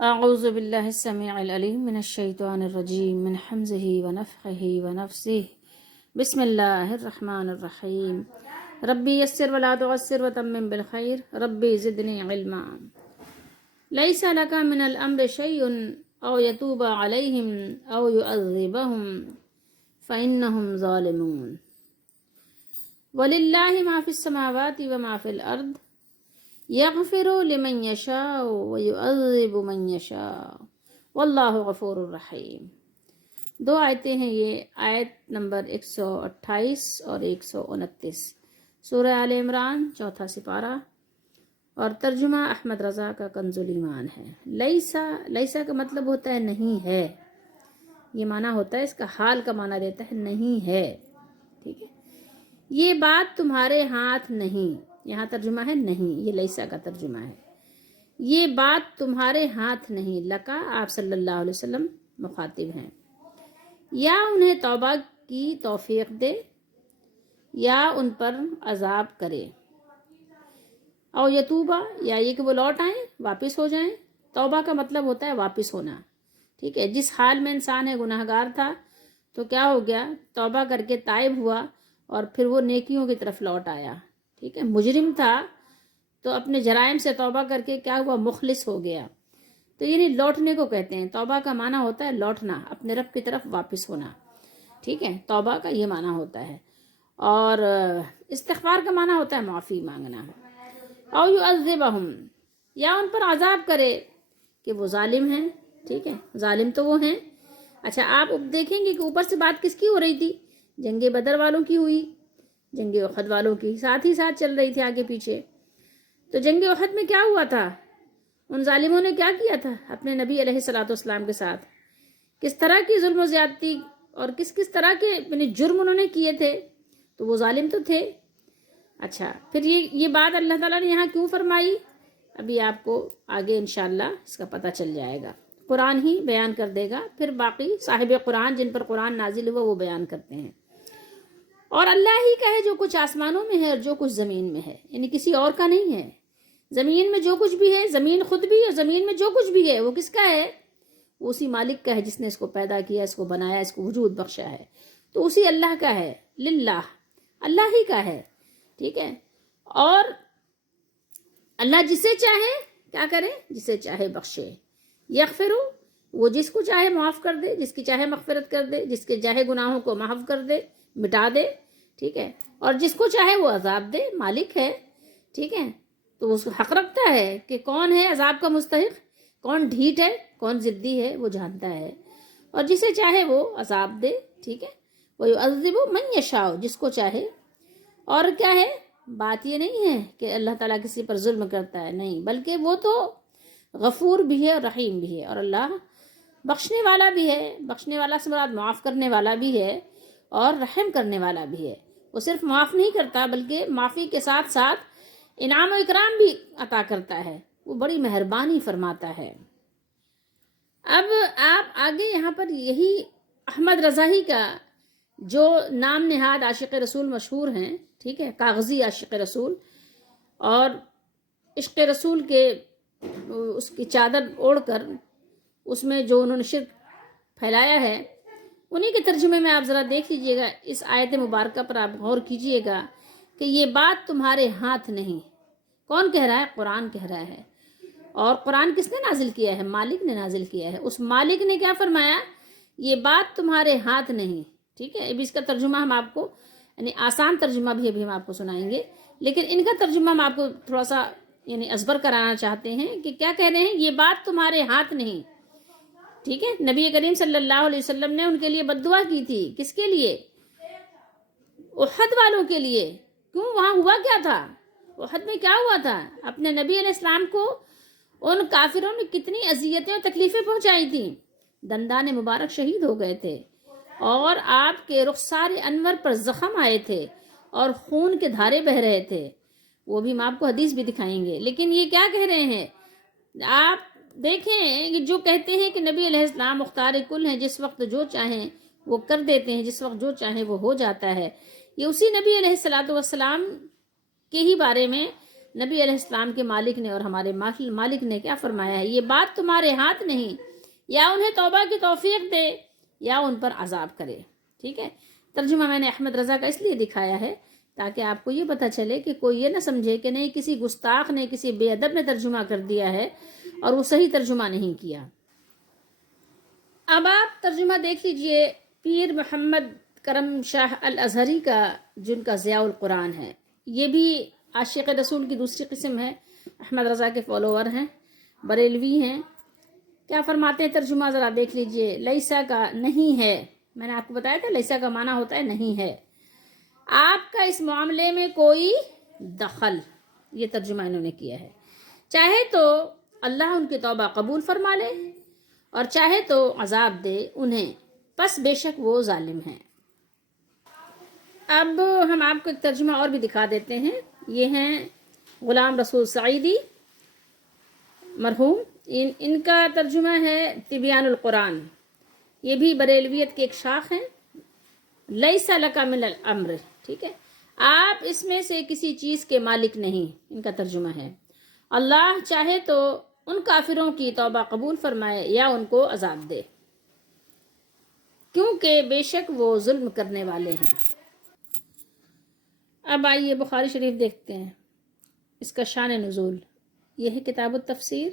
اعوذ باللہ السمیع العلیم من الشیطان الرجیم من حمزہ ونفخہ ونفثہ بسم اللہ الرحمن الرحیم ربی یسر ولا تعسر وتمم بالخیر ربی زدنی علما لیس لک من الامر شیء او یتوب علیہم او یعذبہم فانہم ظالمون وللہ ما فی السماوات وما فی الارض یغفر لمن یشاء ویعذب من یشاء واللہ غفور الرحیم۔ دو آیتیں ہیں یہ، آیت نمبر 128 اور 129 سورہ آل عمران، چوتھا سپارہ، اور ترجمہ احمد رضا کا کنز الایمان ہے۔ لیسا کا مطلب ہوتا ہے نہیں ہے، یہ معنی ہوتا ہے، اس کا حال کا معنی دیتا ہے نہیں ہے، ٹھیک ہے۔ یہ بات تمہارے ہاتھ نہیں، یہاں ترجمہ ہے نہیں، یہ لیسا کا ترجمہ ہے۔ یہ بات تمہارے ہاتھ نہیں، لکا آپ صلی اللہ علیہ وسلم مخاطب ہیں، یا انہیں توبہ کی توفیق دے یا ان پر عذاب کرے، او یتوبہ، یا یہ کہ وہ لوٹ آئیں، واپس ہو جائیں۔ توبہ کا مطلب ہوتا ہے واپس ہونا، ٹھیک ہے۔ جس حال میں انسان ہے، گناہ گار تھا، تو کیا ہو گیا، توبہ کر کے تائب ہوا اور پھر وہ نیکیوں کی طرف لوٹ آیا، ٹھیک ہے۔ مجرم تھا تو اپنے جرائم سے توبہ کر کے کیا ہوا، مخلص ہو گیا، تو یعنی لوٹنے کو کہتے ہیں۔ توبہ کا معنی ہوتا ہے لوٹنا، اپنے رب کی طرف واپس ہونا، ٹھیک ہے۔ توبہ کا یہ معنی ہوتا ہے، اور استغفار کا معنی ہوتا ہے معافی مانگنا۔ او یعذبہم، یا ان پر عذاب کرے کہ وہ ظالم ہیں، ٹھیک ہے، ظالم تو وہ ہیں۔ اچھا، آپ اب دیکھیں گے کہ اوپر سے بات کس کی ہو رہی تھی، جنگ بدر والوں کی ہوئی، جنگ احد والوں کی ساتھ ہی ساتھ چل رہی تھی آگے پیچھے۔ تو جنگ احد میں کیا ہوا تھا، ان ظالموں نے کیا کیا تھا اپنے نبی علیہ الصلوۃ والسلام کے ساتھ، کس طرح کی ظلم و زیادتی اور کس طرح کے یعنی جرم انہوں نے کیے تھے، تو وہ ظالم تو تھے۔ اچھا، پھر یہ بات اللہ تعالیٰ نے یہاں کیوں فرمائی، ابھی آپ کو آگے انشاءاللہ اس کا پتہ چل جائے گا، قرآن ہی بیان کر دے گا، پھر باقی صاحب قرآن جن پر قرآن نازل ہوا وہ بیان کرتے ہیں۔ اور اللہ ہی کا ہے جو کچھ آسمانوں میں ہے اور جو کچھ زمین میں ہے، یعنی کسی اور کا نہیں ہے۔ زمین میں جو کچھ بھی ہے، زمین خود بھی، اور زمین میں جو کچھ بھی ہے وہ کس کا ہے، وہ اسی مالک کا ہے جس نے اس کو پیدا کیا، اس کو بنایا، اس کو وجود بخشا ہے، تو اسی اللہ کا ہے، للہ، اللہ ہی کا ہے، ٹھیک ہے۔ اور اللہ جسے چاہے کیا کرے، جسے چاہے بخشے، یغفرو، وہ جس کو چاہے معاف کر دے، جس کی چاہے مغفرت کر دے، جس کے چاہے گناہوں کو محو کر دے، مٹا دے، ٹھیک ہے، اور جس کو چاہے وہ عذاب دے، مالک ہے، ٹھیک ہے۔ تو اس کو حق رکھتا ہے کہ کون ہے عذاب کا مستحق، کون ڈھیٹ ہے، کون ضدی ہے، وہ جانتا ہے، اور جسے چاہے وہ عذاب دے، ٹھیک ہے۔ وَيُعَذِّبُ مَن يَشَاءُ، جس کو چاہے۔ اور کیا ہے، بات یہ نہیں ہے کہ اللہ تعالیٰ کسی پر ظلم کرتا ہے، نہیں، بلکہ وہ تو غفور بھی ہے اور رحیم بھی ہے، اور اللہ بخشنے والا بھی ہے، بخشنے والا سے مراد معاف کرنے والا بھی ہے اور رحم کرنے والا بھی ہے۔ وہ صرف معاف نہیں کرتا بلکہ معافی کے ساتھ ساتھ انعام و اکرام بھی عطا کرتا ہے، وہ بڑی مہربانی فرماتا ہے۔ اب آپ آگے یہاں پر یہی احمد رضا ہی کا جو نام نہاد عاشق رسول مشہور ہیں، ٹھیک ہے، کاغذی عاشق رسول، اور عشق رسول کے اس کی چادر اوڑھ کر اس میں جو انہوں نے شرک پھیلایا ہے، انہی کے ترجمے میں آپ ذرا دیکھ لیجئے گا، اس آیت مبارکہ پر آپ غور کیجئے گا کہ یہ بات تمہارے ہاتھ نہیں، کون کہہ رہا ہے، قرآن کہہ رہا ہے۔ اور قرآن کس نے نازل کیا ہے، مالک نے نازل کیا ہے۔ اس مالک نے کیا فرمایا، یہ بات تمہارے ہاتھ نہیں، ٹھیک ہے۔ ابھی اس کا ترجمہ ہم آپ کو، یعنی آسان ترجمہ بھی ابھی ہم آپ کو سنائیں گے، لیکن ان کا ترجمہ ہم آپ کو تھوڑا سا یعنی ازبر کرانا چاہتے ہیں کہ کیا کہہ رہے ہیں، یہ بات تمہارے ہاتھ نہیں، ٹھیک ہے۔ نبی کریم صلی اللہ علیہ وسلم نے ان کے لیے بد دعا کی تھی، کس کے لیے، احد والوں کے لیے۔ کیوں، وہاں ہوا کیا تھا، احد میں کیا ہوا تھا، اپنے نبی علیہ السلام کو ان کافروں نے کتنی اذیتیں اور تکلیفیں پہنچائی تھیں، دندان مبارک شہید ہو گئے تھے، اور آپ کے رخسار انور پر زخم آئے تھے اور خون کے دھارے بہہ رہے تھے، وہ بھی ہم آپ کو حدیث بھی دکھائیں گے۔ لیکن یہ کیا کہہ رہے ہیں، آپ دیکھیں کہ جو کہتے ہیں کہ نبی علیہ السلام مختار کل ہیں، جس وقت جو چاہیں وہ کر دیتے ہیں، جس وقت جو چاہیں وہ ہو جاتا ہے، یہ اسی نبی علیہ السلام کے ہی بارے میں نبی علیہ السلام کے مالک نے اور ہمارے مالک نے کیا فرمایا ہے، یہ بات تمہارے ہاتھ نہیں، یا انہیں توبہ کی توفیق دے یا ان پر عذاب کرے. ٹھیک ہے. ترجمہ میں نے احمد رضا کا اس لیے دکھایا ہے تاکہ آپ کو یہ پتہ چلے کہ کوئی یہ نہ سمجھے کہ نہیں کسی گستاخ نے، کسی بے ادب نے ترجمہ کر دیا ہے اور وہ صحیح ترجمہ نہیں کیا. اب آپ ترجمہ دیکھ لیجئے پیر محمد کرم شاہ الازہری کا، جن کا ضیاء القرآن ہے. یہ بھی عاشق رسول کی دوسری قسم ہے، احمد رضا کے فالوور ہیں، بریلوی ہیں. کیا فرماتے ہیں ترجمہ ذرا دیکھ لیجئے. لیسا کا نہیں ہے، میں نے آپ کو بتایا تھا لیسا کا معنی ہوتا ہے نہیں ہے، آپ کا اس معاملے میں کوئی دخل. یہ ترجمہ انہوں نے کیا ہے. چاہے تو اللہ ان کی توبہ قبول فرما لے اور چاہے تو عذاب دے انہیں، پس بے شک وہ ظالم ہیں. اب ہم آپ کو ایک ترجمہ اور بھی دکھا دیتے ہیں. یہ ہیں غلام رسول سعیدی مرحوم، ان کا ترجمہ ہے تبیان القرآن. یہ بھی بریلویت کے ایک شاخ ہیں. لیس لک من الامر، ٹھیک ہے، آپ اس میں سے کسی چیز کے مالک نہیں، ان کا ترجمہ ہے. اللہ چاہے تو ان کافروں کی توبہ قبول فرمائے یا ان کو عذاب دے، کیونکہ بے شک وہ ظلم کرنے والے ہیں. اب آئیے بخاری شریف دیکھتے ہیں، اس کا شان نزول. یہ ہے کتاب التفسیر،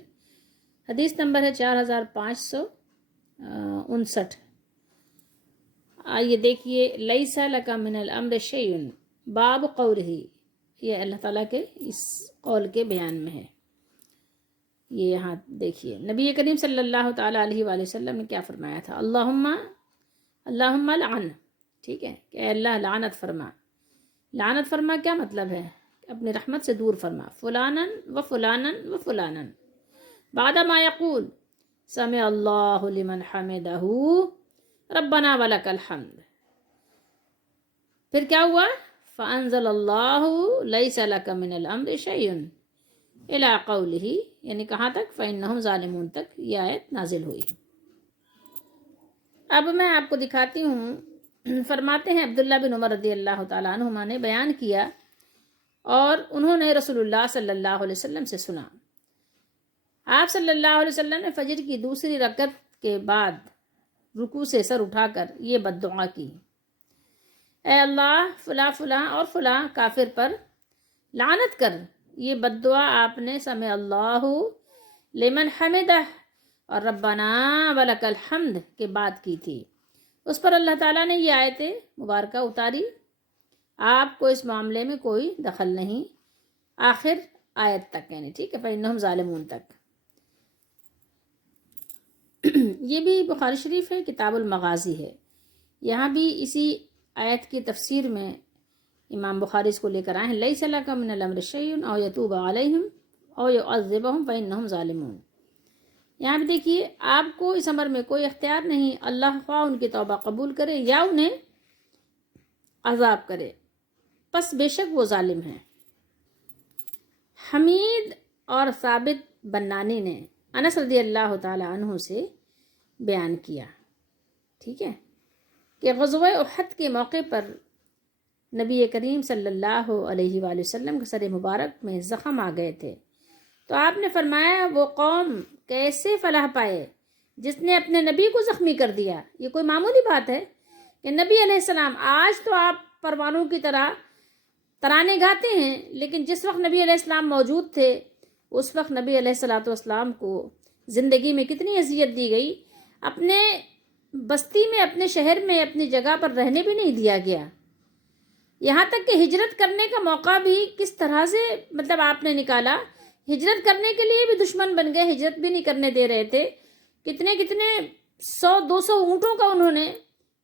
حدیث نمبر ہے 4559. آئیے دیکھیے، لیس لک من الامر شیء، باب قولہ، یہ اللہ تعالیٰ کے اس قول کے بیان میں ہے. یہ یہاں دیکھیے نبی کریم صلی اللہ تعالیٰ علیہ وآلہ وسلم نے کیا فرمایا تھا. اللہم لعن، ٹھیک ہے، کہ اے اللہ لعنت فرما. لعنت فرما کیا مطلب ہے؟ اپنی رحمت سے دور فرما. فلانن و فلانن و فلانن، بعد ما یقول سمع اللہ لمن حمدہ ربنا ولک الحمد. پھر کیا ہوا؟ فانزل اللہ لیس لک من الامر شیء الی قولہ، یعنی کہاں تک؟ فانہم ظالمون تک یہ آیت نازل ہوئی. اب میں آپ کو دکھاتی ہوں. فرماتے ہیں عبداللہ بن عمر رضی اللہ تعالیٰ عنہما نے بیان کیا اور انہوں نے رسول اللہ صلی اللہ علیہ وسلم سے سنا. آپ صلی اللہ علیہ وسلم نے فجر کی دوسری رکعت کے بعد رکوع سے سر اٹھا کر یہ بد دعا کی، اے اللہ فلاں فلاں اور فلاں کافر پر لعنت کر. یہ بد دعا آپ نے سمع اللہ لمن حمدہ اور ربنا ولک الحمد کے بعد کی تھی. اس پر اللہ تعالیٰ نے یہ آیت مبارکہ اتاری، آپ کو اس معاملے میں کوئی دخل نہیں، آخر آیت تک، یعنی ٹھیک ہے، فإنہم ظالمون تک. یہ بھی بخاری شریف ہے، کتاب المغازی ہے. یہاں بھی اسی آیت کی تفسیر میں امام بخاری اس کو لے کر آئے ہیں، لیس لک من الامر شیء او یتوب علیہم او یعذبہم فإنہم ظالمون. یہاں بھی دیکھیے، آپ کو اس امر میں کوئی اختیار نہیں، اللہ خواہ ان کی توبہ قبول کرے یا انہیں عذاب کرے، پس بے شک وہ ظالم ہیں. حمید اور ثابت بنانی نے انس رضی اللہ تعالی عنہ سے بیان کیا، ٹھیک ہے، کہ غزوہ احد کے موقع پر نبی کریم صلی اللہ علیہ وآلہ وسلم کے سر مبارک میں زخم آ گئے تھے، تو آپ نے فرمایا وہ قوم کیسے فلاح پائے جس نے اپنے نبی کو زخمی کر دیا. یہ کوئی معمولی بات ہے کہ نبی علیہ السلام، آج تو آپ پروانوں کی طرح ترانے گاتے ہیں، لیکن جس وقت نبی علیہ السلام موجود تھے اس وقت نبی علیہ السلام کو زندگی میں کتنی اذیت دی گئی، اپنے بستی میں، اپنے شہر میں، اپنی جگہ پر رہنے بھی نہیں دیا گیا، یہاں تک کہ ہجرت کرنے کا موقع بھی کس طرح سے مطلب آپ نے نکالا. ہجرت کرنے کے لیے بھی دشمن بن گئے، ہجرت بھی نہیں کرنے دے رہے تھے. کتنے 100-200 اونٹوں کا انہوں نے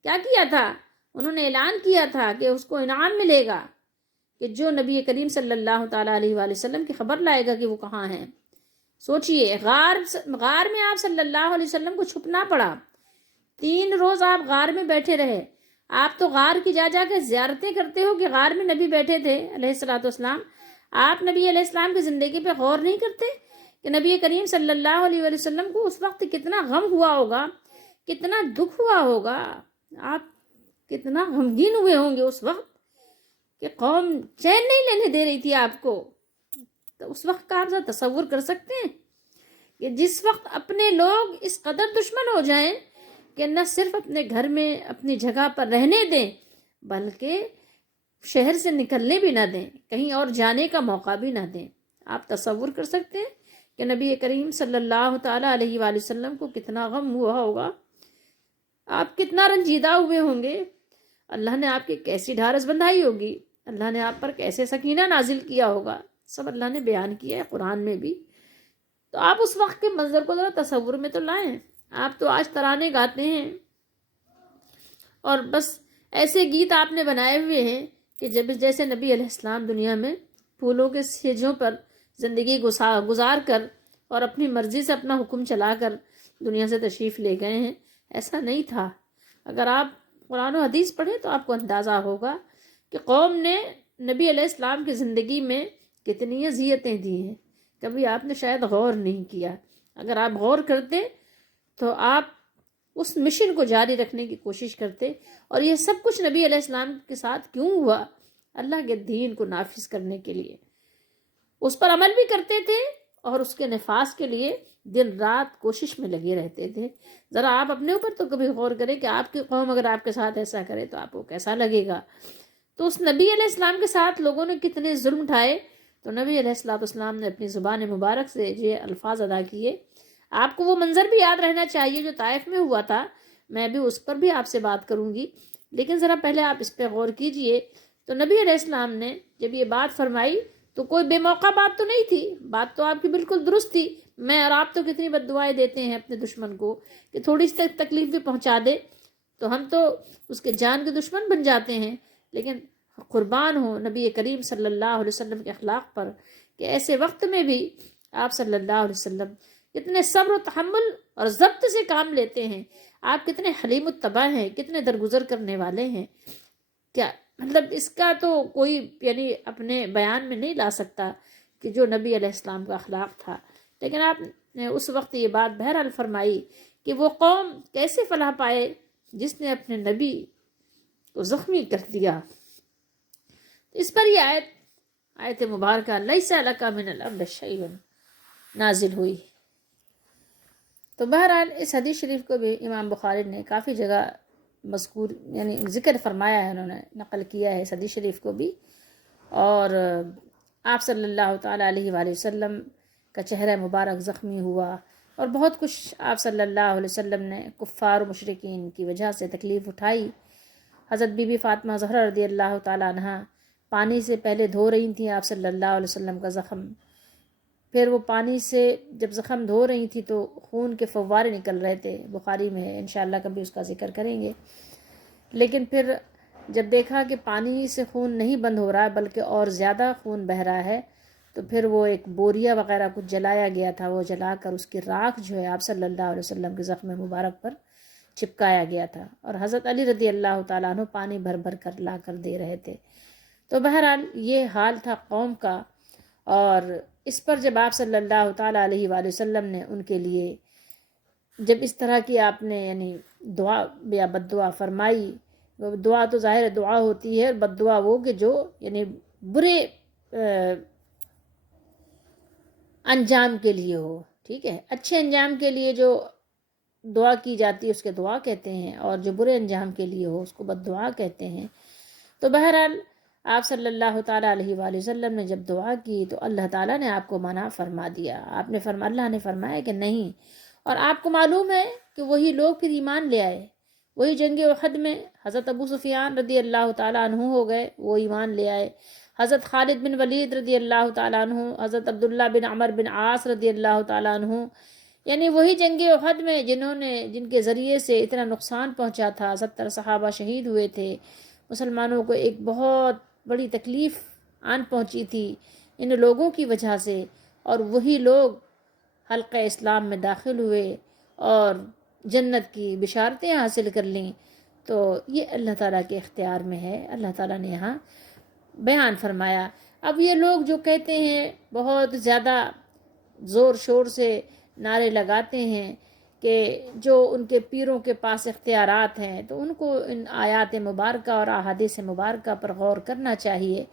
کیا کیا تھا؟ انہوں نے اعلان کیا تھا کہ اس کو انعام ملے گا کہ جو نبی کریم صلی اللہ تعالیٰ علیہ وآلہ وسلم کی خبر لائے گا کہ وہ کہاں ہیں. سوچئے، غار میں آپ صلی اللہ علیہ وسلم کو چھپنا پڑا، 3 روز آپ غار میں بیٹھے رہے. آپ تو غار کی جا کے زیارتیں کرتے ہو کہ غار میں نبی بیٹھے تھے علیہ السلام. آپ نبی علیہ السلام کی زندگی پہ غور نہیں کرتے کہ نبی کریم صلی اللہ علیہ وآلہ وسلم کو اس وقت کتنا غم ہوا ہوگا، کتنا دکھ ہوا ہوگا، آپ کتنا غمگین ہوئے ہوں گے اس وقت کہ قوم چین نہیں لینے دے رہی تھی آپ کو. تو اس وقت کا آپ ذرا تصور کر سکتے ہیں کہ جس وقت اپنے لوگ اس قدر دشمن ہو جائیں کہ نہ صرف اپنے گھر میں اپنی جگہ پر رہنے دیں بلکہ شہر سے نکلنے بھی نہ دیں، کہیں اور جانے کا موقع بھی نہ دیں۔ آپ تصور کر سکتے ہیں کہ نبی کریم صلی اللہ تعالیٰ علیہ وآلہ وسلم کو کتنا غم ہوا ہوگا، آپ کتنا رنجیدہ ہوئے ہوں گے، اللہ نے آپ کی کیسی ڈھارس بندھائی ہوگی، اللہ نے آپ پر کیسے سکینہ نازل کیا ہوگا، سب اللہ نے بیان کیا ہے قرآن میں بھی۔ تو آپ اس وقت کے منظر کو ذرا تصور میں تو لائیں۔ آپ تو آج ترانے گاتے ہیں اور بس ایسے گیت آپ نے بنائے ہوئے ہیں کہ جب جیسے نبی علیہ السلام دنیا میں پھولوں کے سیجوں پر زندگی گزار کر اور اپنی مرضی سے اپنا حکم چلا کر دنیا سے تشریف لے گئے ہیں، ایسا نہیں تھا۔ اگر آپ قرآن و حدیث پڑھیں تو آپ کو اندازہ ہوگا کہ قوم نے نبی علیہ السلام کی زندگی میں کتنی اذیتیں دی ہیں، کبھی آپ نے شاید غور نہیں کیا۔ اگر آپ غور کرتے تو آپ اس مشن کو جاری رکھنے کی کوشش کرتے، اور یہ سب کچھ نبی علیہ السلام کے ساتھ کیوں ہوا؟ اللہ کے دین کو نافذ کرنے کے لیے، اس پر عمل بھی کرتے تھے اور اس کے نفاذ کے لیے دن رات کوشش میں لگے رہتے تھے۔ ذرا آپ اپنے اوپر تو کبھی غور کریں کہ آپ کی قوم اگر آپ کے ساتھ ایسا کرے تو آپ کو کیسا لگے گا۔ تو اس نبی علیہ السلام کے ساتھ لوگوں نے کتنے ظلم اٹھائے، تو نبی علیہ السلام نے اپنی زبان مبارک سے یہ الفاظ ادا کیے۔ آپ کو وہ منظر بھی یاد رہنا چاہیے جو طائف میں ہوا تھا، میں بھی اس پر بھی آپ سے بات کروں گی، لیکن ذرا پہلے آپ اس پہ غور کیجئے۔ تو نبی علیہ السلام نے جب یہ بات فرمائی تو کوئی بے موقع بات تو نہیں تھی، بات تو آپ کی بالکل درست تھی۔ میں اور آپ تو کتنی بد دعائیں دیتے ہیں اپنے دشمن کو کہ تھوڑی سی تکلیف بھی پہنچا دے تو ہم تو اس کے جان کے دشمن بن جاتے ہیں، لیکن قربان ہو نبی کریم صلی اللہ علیہ وسلم کے اخلاق پر کہ ایسے وقت میں بھی آپ صلی اللہ علیہ وسلم کتنے صبر و تحمل اور ضبط سے کام لیتے ہیں، آپ کتنے حلیم الطبع ہیں، کتنے درگزر کرنے والے ہیں۔ کیا مطلب اس کا تو کوئی یعنی اپنے بیان میں نہیں لا سکتا کہ جو نبی علیہ السلام کا اخلاق تھا۔ لیکن آپ نے اس وقت یہ بات بہرحال فرمائی کہ وہ قوم کیسے فلاح پائے جس نے اپنے نبی کو زخمی کر دیا۔ اس پر یہ آیت مبارکہ لیس لک من الامر شیء نازل ہوئی۔ تو بہرحال اس حدیث شریف کو بھی امام بخاری نے کافی جگہ مذکور یعنی ذکر فرمایا ہے، انہوں نے نقل کیا ہے اس حدیث شریف کو بھی، اور آپ صلی اللہ تعالیٰ علیہ وآلہ وسلم کا چہرہ مبارک زخمی ہوا اور بہت کچھ آپ صلی اللہ علیہ وسلم نے کفار و مشرکین کی وجہ سے تکلیف اٹھائی۔ حضرت بی بی فاطمہ زہرا رضی اللہ تعالیٰ عنہ پانی سے پہلے دھو رہی تھیں آپ صلی اللہ علیہ وسلم کا زخم، پھر وہ پانی سے جب زخم دھو رہی تھی تو خون کے فوارے نکل رہے تھے، بخاری میں ہے، انشاءاللہ کبھی اس کا ذکر کریں گے۔ لیکن پھر جب دیکھا کہ پانی سے خون نہیں بند ہو رہا ہے بلکہ اور زیادہ خون بہہ رہا ہے، تو پھر وہ ایک بوریا وغیرہ کچھ جلایا گیا تھا، وہ جلا کر اس کی راکھ جو ہے آپ صلی اللہ علیہ وسلم کے زخم مبارک پر چپکایا گیا تھا، اور حضرت علی رضی اللہ تعالیٰ عنہ پانی بھر بھر کر لا کر دے رہے تھے۔ تو بہرحال یہ حال تھا قوم کا، اور اس پر جب آپ صلی اللہ تعالیٰ علیہ وآلہ وسلم نے ان کے لیے جب اس طرح کی آپ نے یعنی دعا یا بد دعا فرمائی، دعا تو ظاہر دعا ہوتی ہے، بد دعا وہ کہ جو یعنی برے انجام کے لیے ہو، ٹھیک ہے، اچھے انجام کے لیے جو دعا کی جاتی ہے اس کے دعا کہتے ہیں، اور جو برے انجام کے لیے ہو اس کو بد دعا کہتے ہیں۔ تو بہرحال آپ صلی اللہ تعالیٰ علیہ وآلہ وسلم نے جب دعا کی تو اللہ تعالیٰ نے آپ کو منع فرما دیا، اللہ نے فرمایا کہ نہیں، اور آپ کو معلوم ہے کہ وہی لوگ پھر ایمان لے آئے، وہی جنگ احد میں حضرت ابو سفیان رضی اللہ تعالیٰ عنہ ہو گئے، وہ ایمان لے آئے، حضرت خالد بن ولید رضی اللہ تعالیٰ عنہ، حضرت عبداللہ بن عمر بن عاص رضی اللہ تعالیٰ عنہ، یعنی وہی جنگ احد میں جن کے ذریعے سے اتنا نقصان پہنچا تھا، 70 صحابہ شہید ہوئے تھے، مسلمانوں کو ایک بہت بڑی تکلیف آن پہنچی تھی ان لوگوں کی وجہ سے، اور وہی لوگ حلقہ اسلام میں داخل ہوئے اور جنت کی بشارتیں حاصل کر لیں۔ تو یہ اللہ تعالیٰ کے اختیار میں ہے، اللہ تعالیٰ نے یہاں بیان فرمایا۔ اب یہ لوگ جو کہتے ہیں بہت زیادہ زور شور سے نعرے لگاتے ہیں کہ جو ان کے پیروں کے پاس اختیارات ہیں، تو ان کو ان آیات مبارکہ اور احادیث مبارکہ پر غور کرنا چاہیے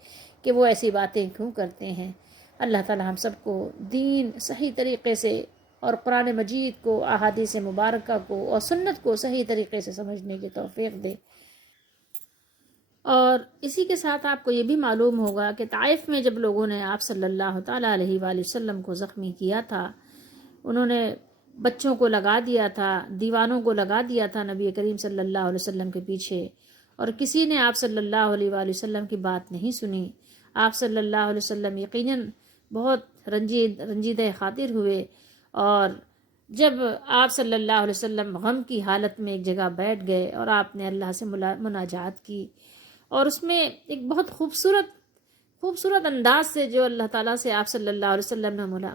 کہ وہ ایسی باتیں کیوں کرتے ہیں۔ اللہ تعالی ہم سب کو دین صحیح طریقے سے اور قرآن مجید کو، احادیث مبارکہ کو اور سنت کو صحیح طریقے سے سمجھنے کی توفیق دے۔ اور اسی کے ساتھ آپ کو یہ بھی معلوم ہوگا کہ طائف میں جب لوگوں نے آپ صلی اللہ تعالیٰ علیہ وآلہ وسلم کو زخمی کیا تھا، انہوں نے بچوں کو لگا دیا تھا، دیوانوں کو لگا دیا تھا نبی کریم صلی اللہ علیہ وسلم کے پیچھے، اور کسی نے آپ صلی اللہ علیہ وآلہ وسلم کی بات نہیں سنی۔ آپ صلی اللہ علیہ وسلم یقیناً بہت رنجیدہ خاطر ہوئے، اور جب آپ صلی اللہ علیہ وسلم غم کی حالت میں ایک جگہ بیٹھ گئے اور آپ نے اللہ سے مناجات کی، اور اس میں ایک بہت خوبصورت انداز سے جو اللہ تعالیٰ سے آپ صلی اللہ علیہ وسلم نے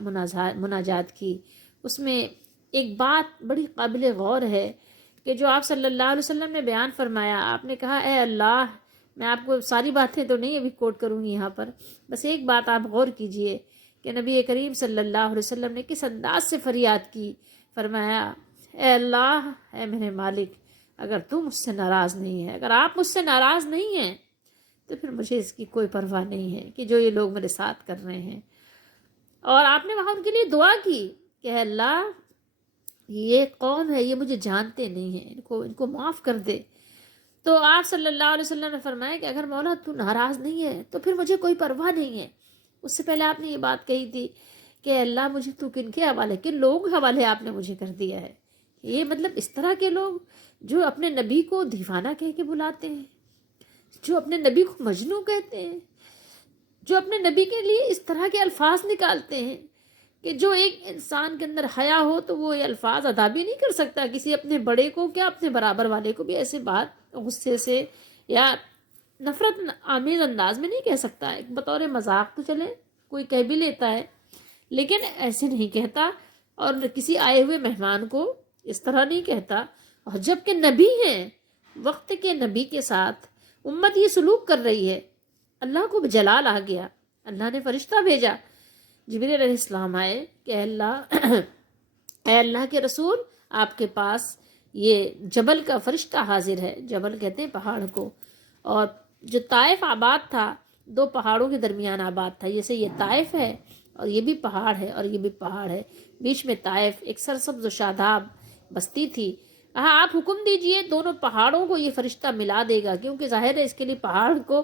مناجات کی، اس میں ایک بات بڑی قابل غور ہے کہ جو آپ صلی اللہ علیہ وسلم نے بیان فرمایا۔ آپ نے کہا اے اللہ، میں آپ کو ساری باتیں تو نہیں ابھی کوٹ کروں گی یہاں پر، بس ایک بات آپ غور کیجئے کہ نبی کریم صلی اللہ علیہ وسلم نے کس انداز سے فریاد کی۔ فرمایا اے اللہ، اے میرے مالک، اگر تم مجھ سے ناراض نہیں ہے، اگر آپ مجھ سے ناراض نہیں ہیں تو پھر مجھے اس کی کوئی پرواہ نہیں ہے کہ جو یہ لوگ میرے ساتھ کر رہے ہیں۔ اور آپ نے وہاں ان کے لیے دعا کی کہ اے اللہ، یہ قوم ہے، یہ مجھے جانتے نہیں ہیں، ان کو معاف کر دے۔ تو آپ صلی اللہ علیہ وسلم نے فرمایا کہ اگر مولا تو ناراض نہیں ہے تو پھر مجھے کوئی پرواہ نہیں ہے۔ اس سے پہلے آپ نے یہ بات کہی تھی کہ اے اللہ، مجھے تو کن کے حوالے، کن لوگوں کے حوالے آپ نے مجھے کر دیا ہے۔ یہ مطلب اس طرح کے لوگ جو اپنے نبی کو دیوانہ کہہ کے بلاتے ہیں، جو اپنے نبی کو مجنوں کہتے ہیں، جو اپنے نبی کے لیے اس طرح کے الفاظ نکالتے ہیں کہ جو ایک انسان کے اندر حیا ہو تو وہ یہ الفاظ ادا بھی نہیں کر سکتا، کسی اپنے بڑے کو کیا اپنے برابر والے کو بھی ایسے بات غصے سے یا نفرت آمیز انداز میں نہیں کہہ سکتا ہے۔ بطور مذاق تو چلے کوئی کہہ بھی لیتا ہے، لیکن ایسے نہیں کہتا، اور کسی آئے ہوئے مہمان کو اس طرح نہیں کہتا۔ اور جب کہ نبی ہیں، وقت کے نبی کے ساتھ امت یہ سلوک کر رہی ہے، اللہ کو جلال آ گیا، اللہ نے فرشتہ بھیجا، جبریل علیہ السلام آئے کہ اے اللہ کے رسول، آپ کے پاس یہ جبل کا فرشتہ حاضر ہے۔ جبل کہتے ہیں پہاڑ کو، اور جو طائف آباد تھا، دو پہاڑوں کے درمیان آباد تھا، جیسے یہ طائف ہے اور یہ بھی پہاڑ ہے اور یہ بھی پہاڑ ہے، بیچ میں طائف ایک سرسبز و شاداب بستی تھی۔ آپ حکم دیجئے، دونوں پہاڑوں کو یہ فرشتہ ملا دے گا، کیونکہ ظاہر ہے اس کے لیے پہاڑ کو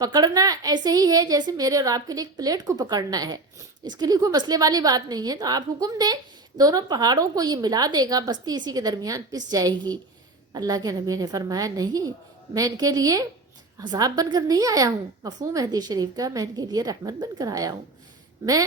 پکڑنا ایسے ہی ہے جیسے میرے اور آپ کے لیے ایک پلیٹ کو پکڑنا ہے، اس کے لیے کوئی مسئلے والی بات نہیں ہے۔ تو آپ حکم دیں، دونوں پہاڑوں کو یہ ملا دے گا، بستی اسی کے درمیان پس جائے گی۔ اللہ کے نبی نے فرمایا نہیں، میں ان کے لیے عذاب بن کر نہیں آیا ہوں، مفہوم حدیث شریف کا، میں ان کے لیے رحمت بن کر آیا ہوں۔ میں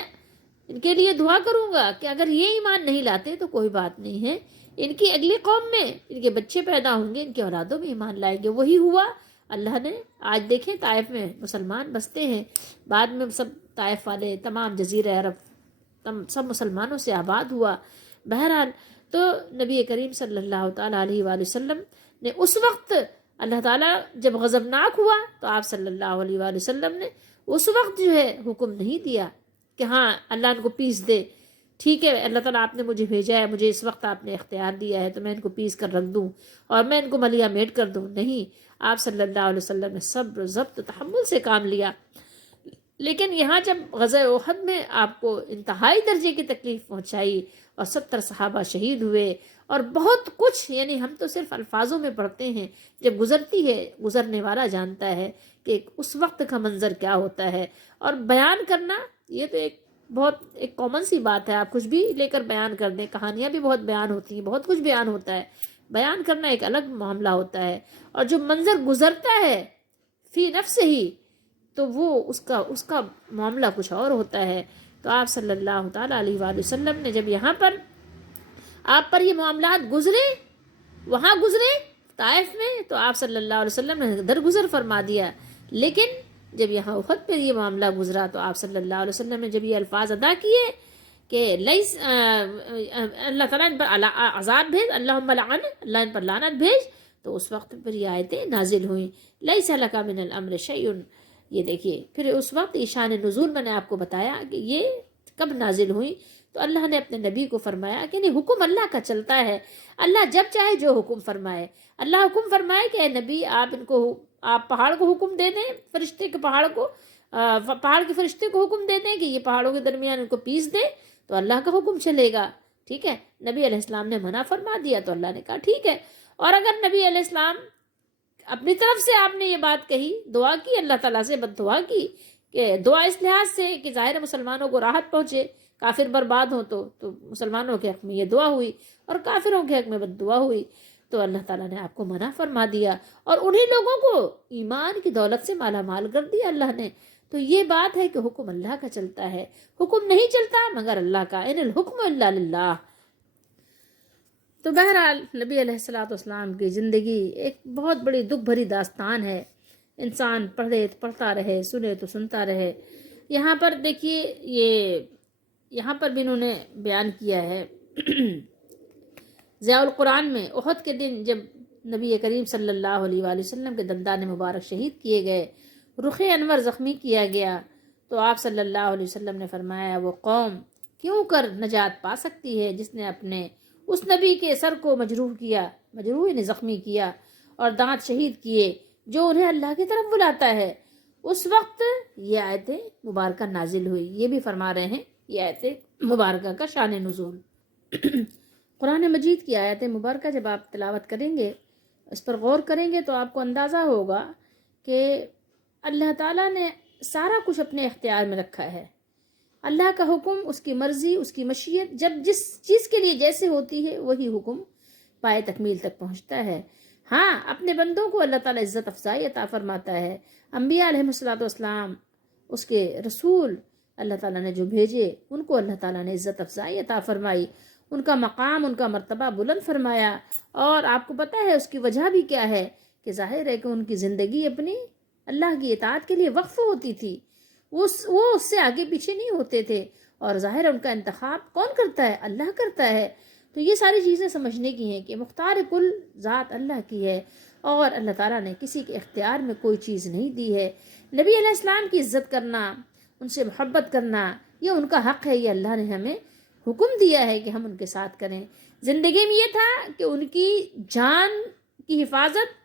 ان کے لیے دعا کروں گا کہ اگر یہ ایمان نہیں لاتے تو کوئی بات نہیں ہے، ان کی اگلی قوم میں ان کے بچے پیدا ہوں گے، ان کے اولادوں میں ایمان لائیں گے۔ وہی ہوا، اللہ نے آج دیکھیں طائف میں مسلمان بستے ہیں، بعد میں سب طائف والے تمام جزیرہ عرب سب مسلمانوں سے آباد ہوا۔ بہرحال تو نبی کریم صلی اللہ تعالیٰ علیہ وآلہ وسلم نے اس وقت، اللہ تعالیٰ جب غضبناک ہوا تو آپ صلی اللہ علیہ وآلہ وسلم نے اس وقت جو ہے حکم نہیں دیا کہ ہاں اللہ ان کو پیس دے، ٹھیک ہے اللہ تعالیٰ آپ نے مجھے بھیجا ہے، مجھے اس وقت آپ نے اختیار دیا ہے تو میں ان کو پیس کر رکھ دوں اور میں ان کو ملیح میٹ کر دوں۔ نہیں، آپ صلی اللہ علیہ وسلم نے صبر، ضبط، تحمل سے کام لیا۔ لیکن یہاں جب غزوہ احد میں آپ کو انتہائی درجے کی تکلیف پہنچائی اور 70 صحابہ شہید ہوئے اور بہت کچھ، یعنی ہم تو صرف الفاظوں میں پڑھتے ہیں، جب گزرتی ہے گزرنے والا جانتا ہے کہ اس وقت کا منظر کیا ہوتا ہے۔ اور بیان کرنا یہ تو ایک کامن سی بات ہے، آپ کچھ بھی لے کر بیان کر دیں، کہانیاں بھی بہت بیان ہوتی ہیں، بہت کچھ بیان ہوتا ہے، بیان کرنا ایک الگ معاملہ ہوتا ہے، اور جو منظر گزرتا ہے فی نفس ہی تو وہ اس کا معاملہ کچھ اور ہوتا ہے۔ تو آپ صلی اللہ تعالیٰ علیہ وآلہ وسلم نے جب یہاں پر آپ پر یہ معاملات گزرے، وہاں گزرے طائف میں، تو آپ صلی اللہ علیہ وسلم نے درگزر فرما دیا۔ لیکن جب یہاں احد پر یہ معاملہ گزرا تو آپ صلی اللہ علیہ وسلم نے جب یہ الفاظ ادا کیے کہ اللہ تعالیٰ ان پر عذاب بھیج، اللہم لعن، اللہ ان پر لعنت بھیج، تو اس وقت پر یہ آیتیں نازل ہوئیں، لیس لک من الامر شیء۔ یہ دیکھیے پھر اس وقت شان نزول میں نے آپ کو بتایا کہ یہ کب نازل ہوئی، تو اللہ نے اپنے نبی کو فرمایا کہ نہیں، حکم اللہ کا چلتا ہے، اللہ جب چاہے جو حکم فرمائے، اللہ حکم فرمائے کہ اے نبی آپ پہاڑ کو حکم دے دیں، فرشتے کے پہاڑ کو، پہاڑ کے فرشتے کو حکم دے دیں کہ یہ پہاڑوں کے درمیان ان کو پیس دے تو اللہ کا حکم چلے گا. ٹھیک ہے, نبی علیہ السلام نے منع فرما دیا تو اللہ نے کہا ٹھیک ہے. اور اگر نبی علیہ السلام اپنی طرف سے آپ نے یہ بات کہی, دعا کی اللہ تعالیٰ سے, بد دعا کی, کہ دعا اس لحاظ سے کہ ظاہر مسلمانوں کو راحت پہنچے, کافر برباد ہوں تو مسلمانوں کے حق میں یہ دعا ہوئی اور کافروں کے حق میں بد دعا ہوئی, تو اللہ تعالیٰ نے آپ کو منع فرما دیا اور انہی لوگوں کو ایمان کی دولت سے مالا مال کر دیا اللہ نے. تو یہ بات ہے کہ حکم اللہ کا چلتا ہے, حکم نہیں چلتا مگر اللہ کا, ان الحکم الا للہ. تو بہرحال نبی علیہ الصلوۃ والسلام کی زندگی ایک بہت بڑی دکھ بھری داستان ہے. انسان پڑھے تو پڑھتا رہے, سنے تو سنتا رہے. یہاں پر دیکھیے, یہاں پر بھی انہوں نے بیان کیا ہے ضیاء القرآن میں, احد کے دن جب نبی کریم صلی اللہ علیہ وآلہ وسلم کے دندان مبارک شہید کیے گئے, رخ انور زخمی کیا گیا, تو آپ صلی اللہ علیہ وسلم نے فرمایا وہ قوم کیوں کر نجات پا سکتی ہے جس نے اپنے اس نبی کے سر کو مجروح کیا, مجروح یعنی زخمی کیا, اور دانت شہید کیے جو انہیں اللہ کی طرف بلاتا ہے. اس وقت یہ آیت مبارکہ نازل ہوئی. یہ بھی فرما رہے ہیں یہ آیت مبارکہ کا شان نزول. قرآن مجید کی آیت مبارکہ جب آپ تلاوت کریں گے, اس پر غور کریں گے, تو آپ کو اندازہ ہوگا کہ اللہ تعالیٰ نے سارا کچھ اپنے اختیار میں رکھا ہے. اللہ کا حکم, اس کی مرضی, اس کی مشیت, جب جس چیز کے لیے جیسے ہوتی ہے وہی حکم پائے تکمیل تک پہنچتا ہے. ہاں, اپنے بندوں کو اللہ تعالیٰ عزت افزائی عطا فرماتا ہے. انبیاء علیہ الصلوۃ والسلام, اس کے رسول اللہ تعالیٰ نے جو بھیجے, ان کو اللہ تعالیٰ نے عزت افزائی عطا فرمائی, ان کا مقام, ان کا مرتبہ بلند فرمایا. اور آپ کو پتہ ہے اس کی وجہ بھی کیا ہے, کہ ظاہر ہے کہ ان کی زندگی اپنی اللہ کی اطاعت کے لیے وقف ہوتی تھی. وہ اس سے آگے پیچھے نہیں ہوتے تھے. اور ظاہر ان کا انتخاب کون کرتا ہے؟ اللہ کرتا ہے. تو یہ ساری چیزیں سمجھنے کی ہیں کہ مختار کل ذات اللہ کی ہے, اور اللہ تعالیٰ نے کسی کے اختیار میں کوئی چیز نہیں دی ہے. نبی علیہ السلام کی عزت کرنا, ان سے محبت کرنا, یہ ان کا حق ہے. یہ اللہ نے ہمیں حکم دیا ہے کہ ہم ان کے ساتھ کریں. زندگی میں یہ تھا کہ ان کی جان کی حفاظت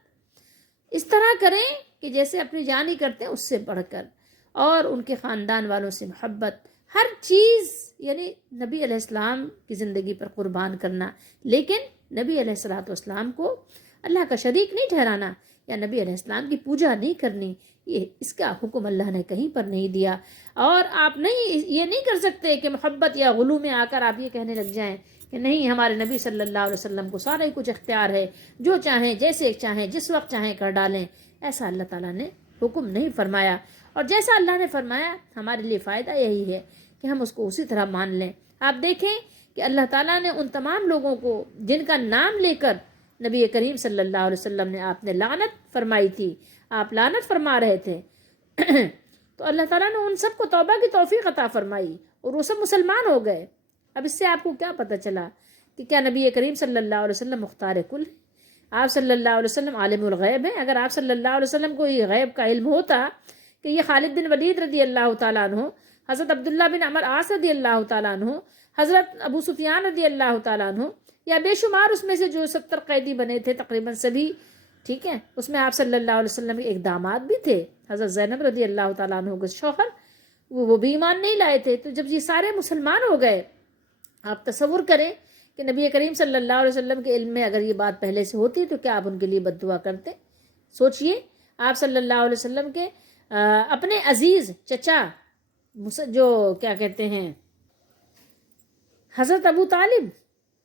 اس طرح کریں کہ جیسے اپنی جان ہی کرتے ہیں, اس سے بڑھ کر, اور ان کے خاندان والوں سے محبت, ہر چیز یعنی نبی علیہ السلام کی زندگی پر قربان کرنا. لیکن نبی علیہ الصلوۃ والسلام کو اللہ کا شریک نہیں ٹھہرانا, یا نبی علیہ السلام کی پوجا نہیں کرنی. یہ اس کا حکم اللہ نے کہیں پر نہیں دیا. اور آپ یہ نہیں کر سکتے کہ محبت یا غلو میں آ کر آپ یہ کہنے لگ جائیں کہ نہیں, ہمارے نبی صلی اللہ علیہ وسلم کو سارا ہی کچھ اختیار ہے, جو چاہیں جیسے چاہیں جس وقت چاہیں کر ڈالیں. ایسا اللہ تعالیٰ نے حکم نہیں فرمایا. اور جیسا اللہ نے فرمایا ہمارے لیے فائدہ یہی ہے کہ ہم اس کو اسی طرح مان لیں. آپ دیکھیں کہ اللہ تعالیٰ نے ان تمام لوگوں کو جن کا نام لے کر نبی کریم صلی اللہ علیہ وسلم نے آپ نے لعنت فرمائی تھی, آپ لعنت فرما رہے تھے, تو اللہ تعالیٰ نے ان سب کو توبہ کی توفیق عطا فرمائی اور وہ سب مسلمان ہو گئے. اب اس سے آپ کو کیا پتہ چلا کہ کیا نبی کریم صلی اللہ علیہ وسلم مختار کل ہے؟ آپ صلی اللہ علیہ وسلم عالم الغیب ہیں. اگر آپ صلی اللہ علیہ وسلم کو یہ غیب کا علم ہوتا کہ یہ خالد بن ولید رضی اللہ تعالیٰ عنہ, حضرت عبداللہ بن عمر عاص رضی اللہ تعالیٰ عنہ, حضرت ابو سفیان رضی اللہ تعالیٰ عنہ, یا بے شمار اس میں سے جو 70 قیدی بنے تھے تقریباً سبھی, ٹھیک ہے, اس میں آپ صلی اللہ علیہ وسلم کے ایک داماد بھی تھے, حضرت زینب رضی اللہ تعالیٰ عنہ کے شوہر, وہ بھی ایمان نہیں لائے تھے. تو جب یہ سارے مسلمان ہو گئے, آپ تصور کریں کہ نبی کریم صلی اللہ علیہ وسلم کے علم میں اگر یہ بات پہلے سے ہوتی تو کیا آپ ان کے لیے بد دعا کرتے؟ سوچئے, آپ صلی اللہ علیہ وسلم کے اپنے عزیز چچا جو کیا کہتے ہیں حضرت ابو طالب,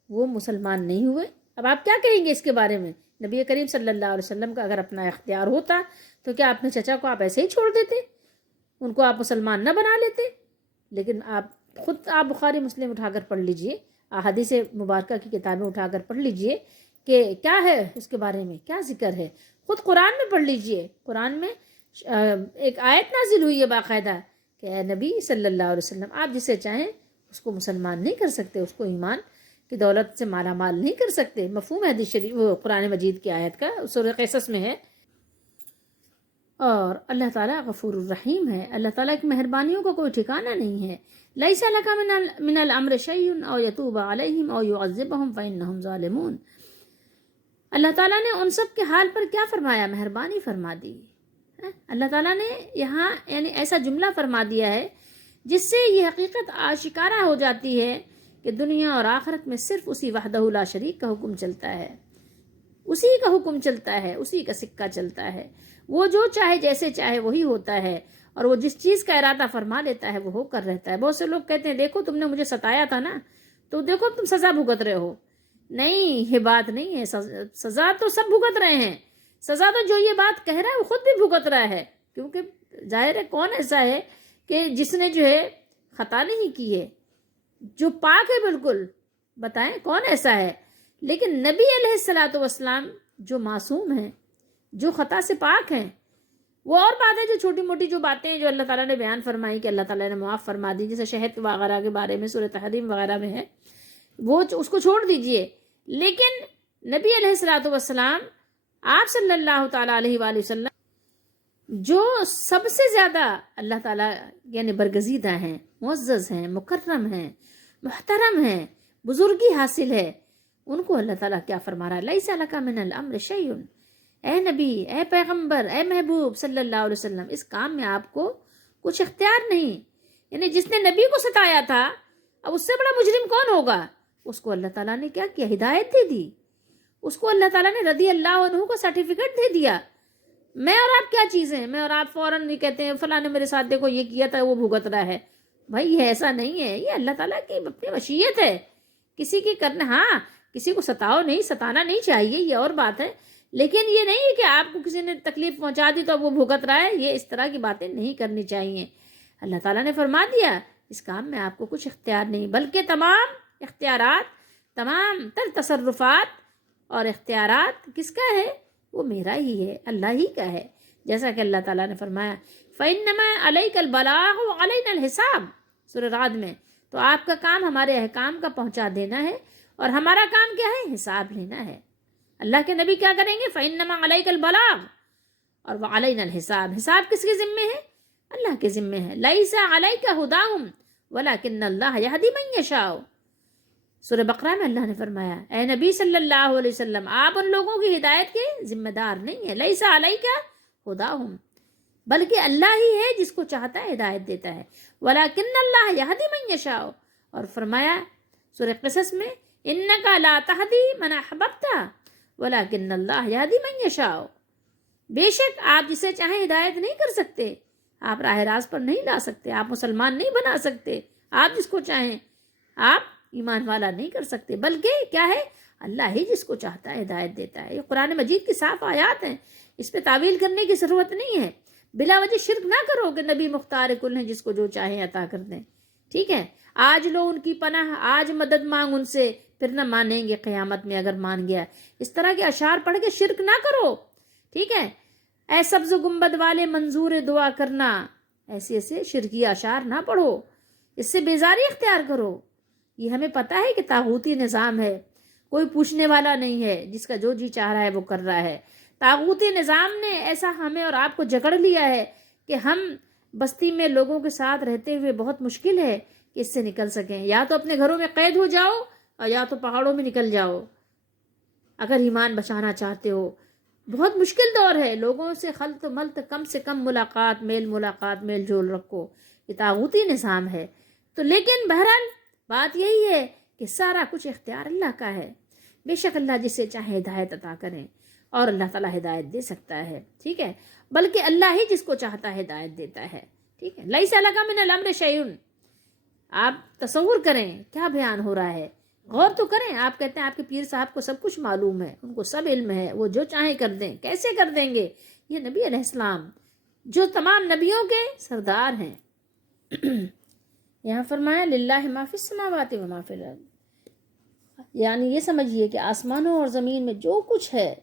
وہ مسلمان نہیں ہوئے. اب آپ کیا کہیں گے اس کے بارے میں؟ نبی کریم صلی اللہ علیہ وسلم کا اگر اپنا اختیار ہوتا تو کیا اپنے چچا کو آپ ایسے ہی چھوڑ دیتے, ان کو آپ مسلمان نہ بنا لیتے؟ لیکن آپ بخاری مسلم اٹھا کر پڑھ لیجئے, احادیث مبارکہ کی کتابیں اٹھا کر پڑھ لیجئے کہ کیا ہے اس کے بارے میں, کیا ذکر ہے. خود قرآن میں پڑھ لیجئے, قرآن میں ایک آیت نازل ہوئی ہے باقاعدہ کہ اے نبی صلی اللہ علیہ وسلم, آپ جسے چاہیں اس کو مسلمان نہیں کر سکتے, اس کو ایمان کی دولت سے مالا مال نہیں کر سکتے. مفہوم ہے حدیث شریف قرآن مجید کی آیت کا, سورہ قصص میں ہے. اور اللہ تعالیٰ غفور الرحیم ہے. اللہ تعالیٰ کی مہربانیوں کا کوئی ٹھکانہ نہیں ہے. لیس لک من الامر شیء او یتوب علیہم او یعذبہم فانہم ظالمون. اللہ تعالیٰ نے ان سب کے حال پر کیا فرمایا؟ مہربانی فرما دی. اللہ تعالیٰ نے یہاں یعنی ایسا جملہ فرما دیا ہے جس سے یہ حقیقت آشکارا ہو جاتی ہے کہ دنیا اور آخرت میں صرف اسی وحدہ لا شریک کا حکم چلتا ہے، اسی کا حکم چلتا ہے، اسی کا سکہ چلتا ہے، وہ جو چاہے جیسے چاہے وہی ہوتا ہے، اور وہ جس چیز کا ارادہ فرما لیتا ہے وہ ہو کر رہتا ہے۔ بہت سے لوگ کہتے ہیں دیکھو تم نے مجھے ستایا تھا نا، تو دیکھو تم سزا بھگت رہے ہو۔ نہیں، یہ بات نہیں ہے، سزا تو سب بھگت رہے ہیں، سزا تو جو یہ بات کہہ رہا ہے وہ خود بھی بھگت رہا ہے، کیونکہ ظاہر ہے کون ایسا ہے کہ جس نے جو ہے خطا نہیں کی ہے، جو پاک ہے بالکل، بتائیں کون ایسا ہے؟ لیکن نبی علیہ الصلوۃ والسلام جو معصوم ہیں، جو خطا سے پاک ہیں، وہ اور بات ہے جو چھوٹی موٹی جو باتیں جو اللہ تعالیٰ نے بیان فرمائی کہ اللہ تعالیٰ نے معاف فرما دی، جیسے شہد وغیرہ کے بارے میں سورہ تحریم وغیرہ میں ہے، وہ اس کو چھوڑ دیجئے۔ لیکن نبی علیہ الصلوۃ والسلام آپ صلی اللہ تعالیٰ علیہ وآلہ وسلم جو سب سے زیادہ اللہ تعالیٰ یعنی برگزیدہ ہیں، معزز ہیں، مکرم ہیں، محترم ہیں، بزرگی حاصل ہے، ان کو اللہ تعالیٰ کیا فرما رہا ہے؟ لیس لک من الامر شیء، اے نبی، اے پیغمبر، اے محبوب صلی اللہ علیہ وسلم، اس کام میں آپ کو کچھ اختیار نہیں۔ یعنی جس نے نبی کو ستایا تھا، اب اس سے بڑا مجرم کون ہوگا؟ اس کو اللہ تعالیٰ نے کیا کیا؟ ہدایت دے دی، اس کو اللہ تعالیٰ نے رضی اللہ عنہ کو سرٹیفکیٹ دے دیا۔ میں اور آپ کیا چیز ہیں؟ میں اور آپ فوراً بھی کہتے ہیں فلاں نے میرے ساتھ دیکھو یہ کیا تھا، وہ بھگت رہا ہے۔ بھائی یہ ایسا نہیں ہے، یہ اللہ تعالیٰ کی اپنی مشیت ہے، کسی کی کرنا، ہاں کسی کو ستاؤ نہیں، ستانا نہیں چاہیے، یہ اور بات ہے، لیکن یہ نہیں کہ آپ کو کسی نے تکلیف پہنچا دی تو اب وہ بھگت رہا ہے، یہ اس طرح کی باتیں نہیں کرنی چاہیے۔ اللہ تعالیٰ نے فرما دیا اس کام میں آپ کو کچھ اختیار نہیں، بلکہ تمام اختیارات، تمام تر تصرفات اور اختیارات کس کا ہے؟ وہ میرا ہی ہے، اللہ ہی کا ہے، جیسا کہ اللہ تعالیٰ نے فرمایا فَإِنَّمَا عَلَيْكَ الْبَلَاغُ وَعَلَيْنَا الْحِسَابُ، سورہ رعد میں، تو آپ کا کام ہمارے احکام کا پہنچا دینا ہے اور ہمارا کام کیا ہے؟ حساب لینا ہے۔ اللہ کے نبی کیا کریں گے؟ فَإِنَّمَا عَلَيْكَ الْبَلَاغُ اور وَعَلَيْنَا الْحِسَابُ، حساب کس کے ذمے ہے؟ اللہ کے ذمے ہے۔ لَيْسَ عَلَيْكَ هُدَاهُمْ وَلَكِنَّ اللَّهَ يَهْدِي مَن يَشَاءُ، سورہ بقرہ میں اللہ نے فرمایا اے نبی صلی اللہ علیہ وسلم، آپ ان لوگوں کی ہدایت کے ذمہ دار نہیں ہیں۔ لیس علیک ہداہم، بلکہ اللہ ہی ہے جس کو چاہتا ہے ہدایت دیتا ہے۔ ولکن اللہ یہدی من یشاء، اور فرمایا سورہ قصص میں انک لا تہدی من احببت ولکن اللہ یہدی من یشاء، بے شک آپ جسے چاہیں ہدایت نہیں کر سکتے، آپ راہ راست پر نہیں لا سکتے، آپ مسلمان نہیں بنا سکتے، آپ جس کو چاہیں آپ ایمان والا نہیں کر سکتے، بلکہ کیا ہے؟ اللہ ہی جس کو چاہتا ہے ہدایت دیتا ہے۔ یہ قرآن مجید کی صاف آیات ہیں، اس پہ تعویل کرنے کی ضرورت نہیں ہے۔ بلا وجہ شرک نہ کرو کہ نبی مختار کل ہیں، جس کو جو چاہیں عطا کر دیں، ٹھیک ہے؟ آج لو ان کی پناہ، آج مدد مانگ ان سے، پھر نہ مانیں گے قیامت میں اگر مان گیا۔ اس طرح کے اشعار پڑھ کے شرک نہ کرو، ٹھیک ہے؟ اے سبز گنبد والے منظور دعا کرنا، ایسے شرکی اشعار نہ پڑھو، اس سے بیزاری اختیار کرو۔ یہ ہمیں پتہ ہے کہ طاغوتی نظام ہے، کوئی پوچھنے والا نہیں ہے، جس کا جو جی چاہ رہا ہے وہ کر رہا ہے۔ طاغوتی نظام نے ایسا ہمیں اور آپ کو جکڑ لیا ہے کہ ہم بستی میں لوگوں کے ساتھ رہتے ہوئے بہت مشکل ہے کہ اس سے نکل سکیں، یا تو اپنے گھروں میں قید ہو جاؤ اور یا تو پہاڑوں میں نکل جاؤ اگر ایمان بچانا چاہتے ہو۔ بہت مشکل دور ہے، لوگوں سے خلط ملط، کم سے کم ملاقات، میل جول رکھو، یہ طاغوتی نظام ہے۔ تو لیکن بہرحال بات یہی ہے کہ سارا کچھ اختیار اللہ کا ہے، بے شک اللہ جسے چاہے ہدایت عطا کریں، اور اللہ تعالیٰ ہدایت دے سکتا ہے، ٹھیک ہے؟ بلکہ اللہ ہی جس کو چاہتا ہے ہدایت دیتا ہے، ٹھیک ہے؟ لیس لک من الامر شیء، آپ تصور کریں کیا بیان ہو رہا ہے، غور تو کریں۔ آپ کہتے ہیں آپ کے پیر صاحب کو سب کچھ معلوم ہے، ان کو سب علم ہے، وہ جو چاہیں کر دیں، کیسے کر دیں گے؟ یہ نبی علیہ السلام جو تمام نبیوں کے سردار ہیں۔ یہاں فرمایا للہ ما فی السماوات و ما فی الارض، یعنی یہ سمجھیے کہ آسمانوں اور زمین میں جو کچھ ہے،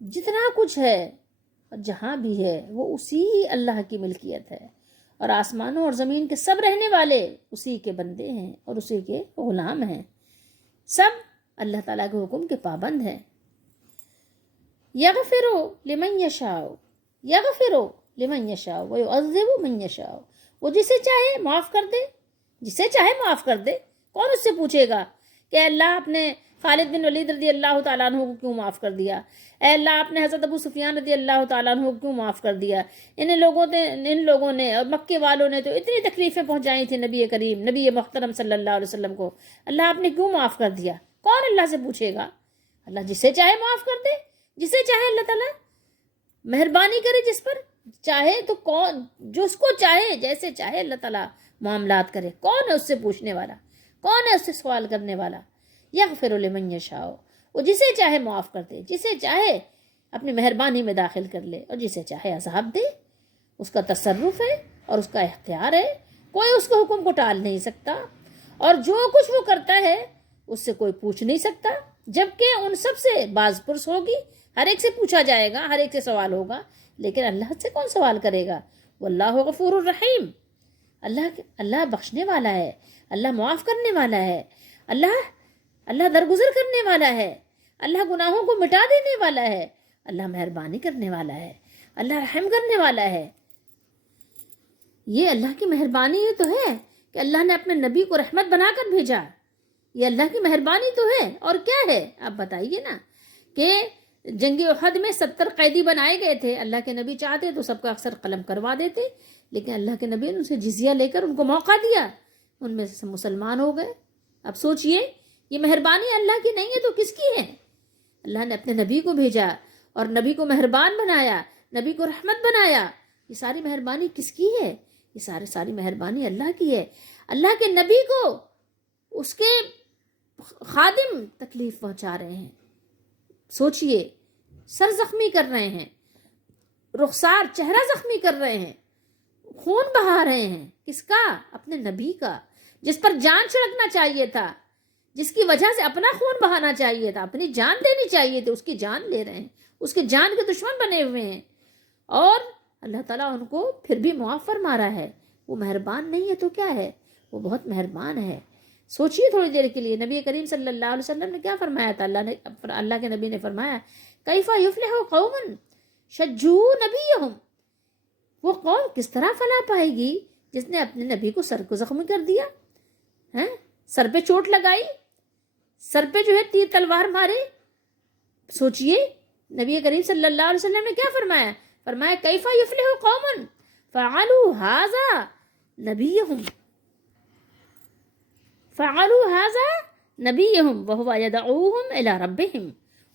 جتنا کچھ ہے اور جہاں بھی ہے، وہ اسی اللہ کی ملکیت ہے، اور آسمانوں اور زمین کے سب رہنے والے اسی کے بندے ہیں اور اسی کے غلام ہیں، سب اللہ تعالیٰ کے حکم کے پابند ہیں۔ یغفر لمن یشاء، یغفر لمن یشاء ویعذب من یشاء، وہ جسے چاہے معاف کر دے، جسے چاہے معاف کر دے۔ کون اس سے پوچھے گا کہ اللہ اپنے خالد بن ولید رضی اللہ تعالیٰ عنہ کو کیوں معاف کر دیا؟ اے اللہ آپ نے حضرت ابو سفیان رضی اللہ تعالیٰ عنہ کو کیوں معاف کر دیا؟ ان لوگوں نے اور مکے والوں نے تو اتنی تکلیفیں پہنچائی تھیں نبی کریم نبی محترم صلی اللہ علیہ وسلم کو، اللہ آپ نے کیوں معاف کر دیا؟ کون اللہ سے پوچھے گا؟ اللہ جسے چاہے معاف کر دے، جسے چاہے اللہ تعالیٰ مہربانی کرے، جس پر چاہے تو کون، جو اس کو چاہے جیسے چاہے اللہ تعالیٰ معاملات کرے۔ کون ہے اس سے پوچھنے والا؟ کون ہے اس سے سوال کرنے والا؟ یغفر لمن یشاء، وہ جسے چاہے معاف کر دے، جسے چاہے اپنی مہربانی میں داخل کر لے، اور جسے چاہے عذاب دے۔ اس کا تصرف ہے اور اس کا اختیار ہے، کوئی اس کے حکم کو ٹال نہیں سکتا، اور جو کچھ وہ کرتا ہے اس سے کوئی پوچھ نہیں سکتا، جبکہ ان سب سے باز پرس ہوگی، ہر ایک سے پوچھا جائے گا، ہر ایک سے سوال ہوگا، لیکن اللہ سے کون سوال کرے گا؟ واللہ غفور الرحیم، اللہ بخشنے والا ہے، اللہ معاف کرنے والا ہے، اللہ درگزر کرنے والا ہے، اللہ گناہوں کو مٹا دینے والا ہے، اللہ مہربانی کرنے والا ہے، اللہ رحم کرنے والا ہے۔ یہ اللہ کی مہربانی یہ تو ہے کہ اللہ نے اپنے نبی کو رحمت بنا کر بھیجا، یہ اللہ کی مہربانی تو ہے۔ اور کیا ہے آپ بتائیے نا، کہ جنگ احد میں 70 قیدی بنائے گئے تھے، اللہ کے نبی چاہتے تو سب کا اکثر قلم کروا دیتے، لیکن اللہ کے نبی نے ان سے جزیہ لے کر ان کو موقع دیا، ان میں سے مسلمان ہو گئے۔ اب سوچئے یہ مہربانی اللہ کی نہیں ہے تو کس کی ہے؟ اللہ نے اپنے نبی کو بھیجا اور نبی کو مہربان بنایا، نبی کو رحمت بنایا، یہ ساری مہربانی کس کی ہے؟ یہ ساری مہربانی اللہ کی ہے۔ اللہ کے نبی کو اس کے خادم تکلیف پہنچا رہے ہیں، سوچئے، سر زخمی کر رہے ہیں، رخسار چہرہ زخمی کر رہے ہیں، خون بہا رہے ہیں، کس کا؟ اپنے نبی کا، جس پر جان چھڑکنا چاہیے تھا، جس کی وجہ سے اپنا خون بہانا چاہیے تھا، اپنی جان دینی چاہیے تھی، اس کی جان لے رہے ہیں، اس کی جان کے دشمن بنے ہوئے ہیں، اور اللہ تعالیٰ ان کو پھر بھی معاف فرما رہا ہے۔ وہ مہربان نہیں ہے تو کیا ہے؟ وہ بہت مہربان ہے۔ سوچئے تھوڑی دیر کے لیے، نبی کریم صلی اللہ علیہ وسلم نے کیا فرمایا تھا؟ اللہ کے نبی نے فرمایا کیف یفلح قوم شجوا نبیہم، وہ قوم کس طرح فلاح پائے گی جس نے اپنے نبی کو سر کو زخمی کر دیا، سر پہ چوٹ لگائی، سر پہ جو ہے تیر تلوار مارے۔ سوچئے نبی کریم صلی اللہ علیہ وسلم نے کیا فرمایا کیف یفلح قوم فعلوا ھذا نبیہم وہو یدعوہم الی ربہم،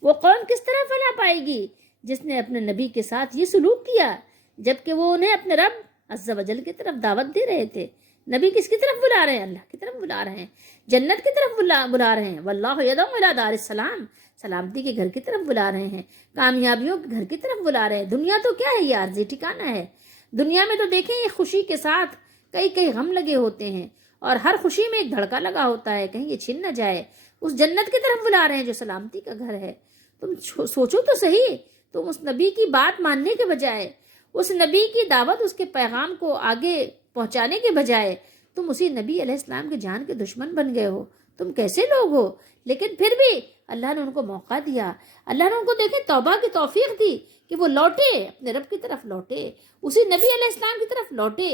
وہ قوم کس طرح فلاح پائے گی جس نے اپنے نبی کے ساتھ یہ سلوک کیا، جبکہ وہ انہیں اپنے رب عز و جل کی طرف دعوت دے رہے تھے۔ نبی کس کی طرف بلا رہے ہیں؟ اللہ کی طرف بلا رہے ہیں، جنت کی طرف بلا رہے ہیں، واللہ یدعو الی دار السلام، سلامتی کے گھر کی طرف بلا رہے ہیں، کامیابیوں کے گھر کی طرف بلا رہے ہیں۔ دنیا تو کیا ہے؟ یہ عارضی ٹھکانہ ہے۔ دنیا میں تو دیکھیں یہ خوشی کے ساتھ کئی غم لگے ہوتے ہیں، اور ہر خوشی میں ایک دھڑکا لگا ہوتا ہے کہیں یہ چھن نہ جائے۔ اس جنت کی طرف بلا رہے ہیں جو سلامتی کا گھر ہے۔ تم سوچو تو صحیح، تم اس نبی کی بات ماننے کے بجائے، اس نبی کی دعوت، اس کے پیغام کو آگے پہنچانے کے بجائے تم اسی نبی علیہ السلام کے جان کے دشمن بن گئے ہو۔ تم کیسے لوگ ہو؟ لیکن پھر بھی اللہ نے ان کو موقع دیا، اللہ نے ان کو دیکھیں توبہ کی توفیق دی کہ وہ لوٹے، اپنے رب کی طرف لوٹے، اسی نبی علیہ السلام کی طرف لوٹے،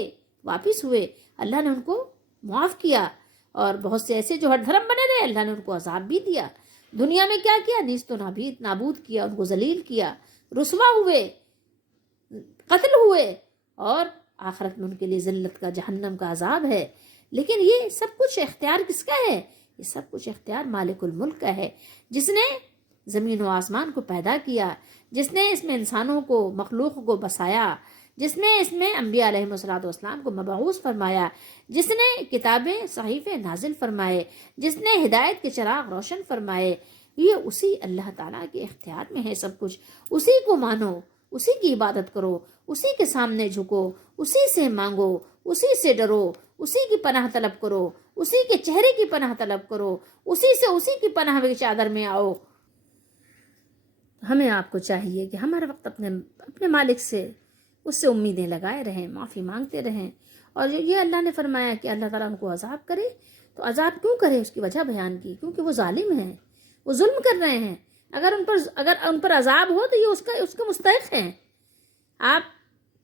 واپس ہوئے، اللہ نے ان کو معاف کیا۔ اور بہت سے ایسے جو ہر دھرم بنے رہے، اللہ نے ان کو عذاب بھی دیا۔ دنیا میں کیا کیا؟ نیست و نابود کیا، ان کو ذلیل کیا، رسوا ہوئے، قتل ہوئے، اور آخرت میں ان کے لیے ذلت کا، جہنم کا عذاب ہے۔ لیکن یہ سب کچھ اختیار کس کا ہے؟ یہ سب کچھ اختیار مالک الملک کا ہے، جس نے زمین و آسمان کو پیدا کیا، جس نے اس میں انسانوں کو، مخلوق کو بسایا، جس نے اس میں انبیاء علیہ السلام کو مبعوث فرمایا، جس نے کتابیں صحیفے نازل فرمائے، جس نے ہدایت کے چراغ روشن فرمائے۔ یہ اسی اللہ تعالیٰ کے اختیار میں ہے سب کچھ۔ اسی کو مانو، اسی کی عبادت کرو، اسی کے سامنے جھکو، اسی سے مانگو، اسی سے ڈرو، اسی کی پناہ طلب کرو، اسی کے چہرے کی پناہ طلب کرو، اسی کی پناہ کی چادر میں آؤ۔ ہمیں آپ کو چاہیے کہ ہم ہر وقت اپنے مالک سے، اس سے امیدیں لگائے رہیں، معافی مانگتے رہیں۔ اور یہ اللہ نے فرمایا کہ اللہ تعالیٰ ان کو عذاب کرے، تو عذاب کیوں کرے؟ اس کی وجہ بیان کی، کیونکہ وہ ظالم ہیں، وہ ظلم کر رہے ہیں۔ اگر ان پر عذاب ہو تو یہ اس کے مستحق ہیں۔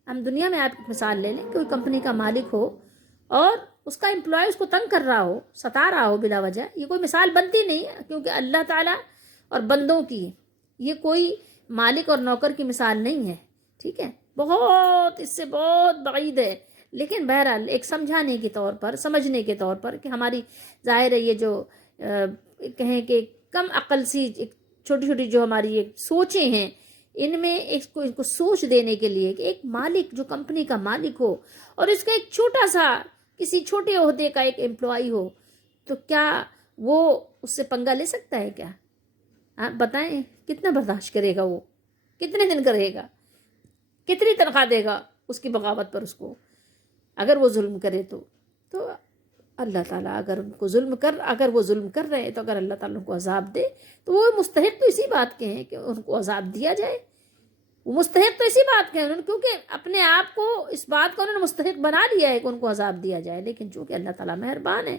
ہم دنیا میں آپ کی مثال لے لیں، کوئی کمپنی کا مالک ہو اور اس کا امپلائی اس کو تنگ کر رہا ہو، ستا رہا ہو بلا وجہ، یہ کوئی مثال بنتی نہیں ہے، کیونکہ اللہ تعالیٰ اور بندوں کی یہ کوئی مالک اور نوکر کی مثال نہیں ہے، ٹھیک ہے، بہت اس سے بہت بعید ہے. لیکن بہرحال ایک سمجھانے کے طور پر، سمجھنے کے طور پر کہ ہماری ظاہر ہے یہ جو کہیں کہ کم عقل سی چھوٹی چھوٹی جو ہماری ایک سوچیں ہیں، ان میں ایک کو سوچ دینے کے لیے کہ ایک مالک جو کمپنی کا مالک ہو اور اس کا ایک چھوٹا سا کسی چھوٹے عہدے کا ایک امپلائی ہو، تو کیا وہ اس سے پنگا لے سکتا ہے کیا؟ آپ بتائیں کتنا برداشت کرے گا وہ، کتنے دن کرے گا، کتنی تنخواہ دے گا اس کی بغاوت پر اس کو، اگر وہ ظلم کرے تو اللہ تعالیٰ اگر وہ ظلم کر رہے ہیں تو اگر اللہ تعالیٰ ان کو عذاب دے تو وہ مستحق تو اسی بات کے ہیں کہ ان کو عذاب دیا جائے. وہ مستحق تو اسی بات کے ہیں کیونکہ اپنے آپ کو اس بات کا انہوں نے مستحق بنا لیا ہے کہ ان کو عذاب دیا جائے. لیکن چونکہ اللہ تعالیٰ مہربان ہے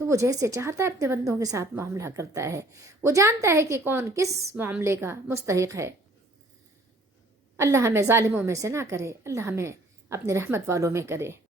تو وہ جیسے چاہتا ہے اپنے بندوں کے ساتھ معاملہ کرتا ہے. وہ جانتا ہے کہ کون کس معاملے کا مستحق ہے. اللہ ہمیں ظالموں میں سے نہ کرے، اللہ ہمیں اپنی رحمت والوں میں کرے.